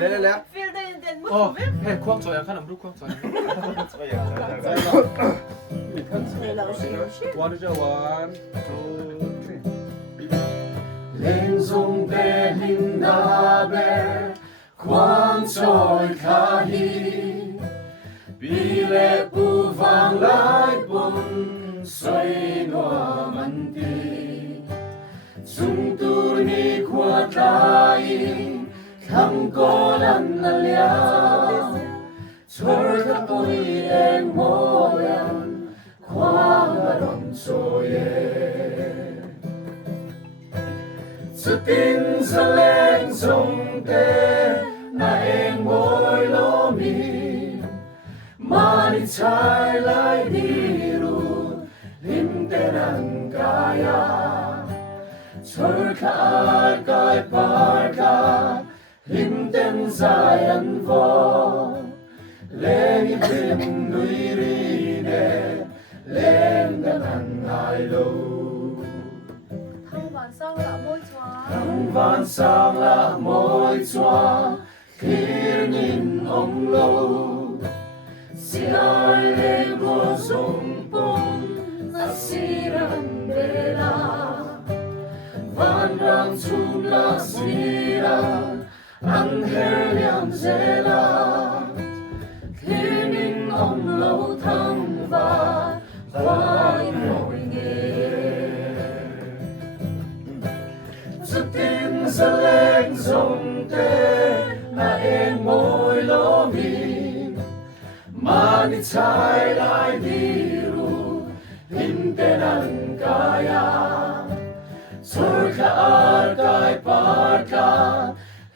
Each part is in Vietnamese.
Lele. Oh, hey, kwang soya kan amru kwang soya. One, two, three. Lên dung tê hình đa bè quang trôi khá hi bi lệ bu vàng lại bùn xoay noa mặn ti dung tu ni qua tai khăm cô lần là lia chor khắp ôi em môi em quang là đồng trôi sự tin sa lên sông tê na em môi lô mi mà đi trái lại đi ru lim tên ăn kaya chor khá kai par ka lim tên dài ăn vô lên lim nuôi ri nè lên tên ăn ai lâu thăng van sang là môi choa khi nhìn ông lâu siar lên vô dung bông asiran bela van rang chum la sira angel liam zela khi nhìn ông lâu thăng va vai nổi sự tin sa lên sông tê là em môi lô mi mà đi trái lại đi ru hình tên ăn kaya chor khá kai par ka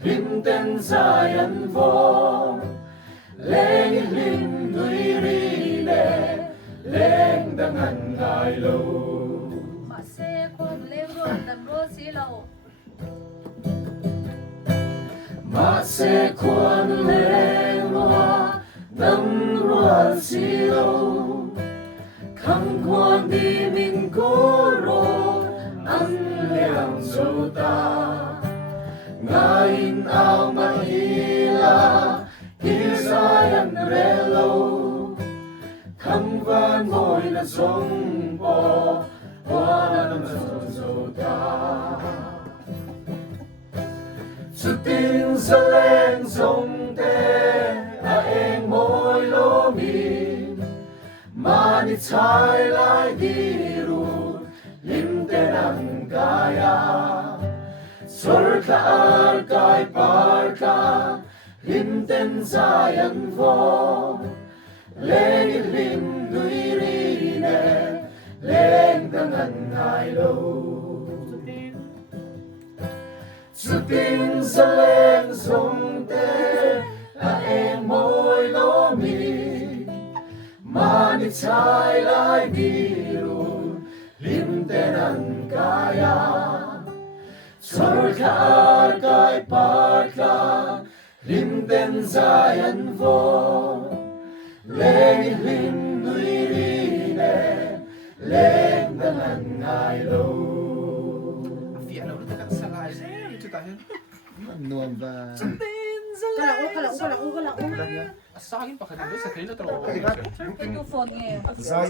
hình tên dài ăn vô lên lim đuôi ri nè lên đang ăn ai lâu mà sẽ quan lên hoa đâm hoa xì lâu khăn quan đi mình cố rô ăn liang dâu ta ngài áo mà hila dài ăn rê lâu khăn van ngồi là sông bò hoa nằm dâu ta sự tin sa lên sông tê à em môi lô mi mà đi trái lại đi ru lim tên ăn kaya chor khá kai par ka lim tên dài ăn vô lên lim đuôi ri nè lên đang ăn ai lâu sự tin sa lên sông tê là em môi lô mi mà đi trái lại đi ru lim tên ăn kaya chor khá kai par ka lim tên dài ăn vô lên lim nuôi ri nè lên đang ăn ai lâu Vía nó được cắt salai itu tak ya. Nuan ba. Kalau Asahin pakai dulu sekali na terlalu. Itu phone ngayon. Zai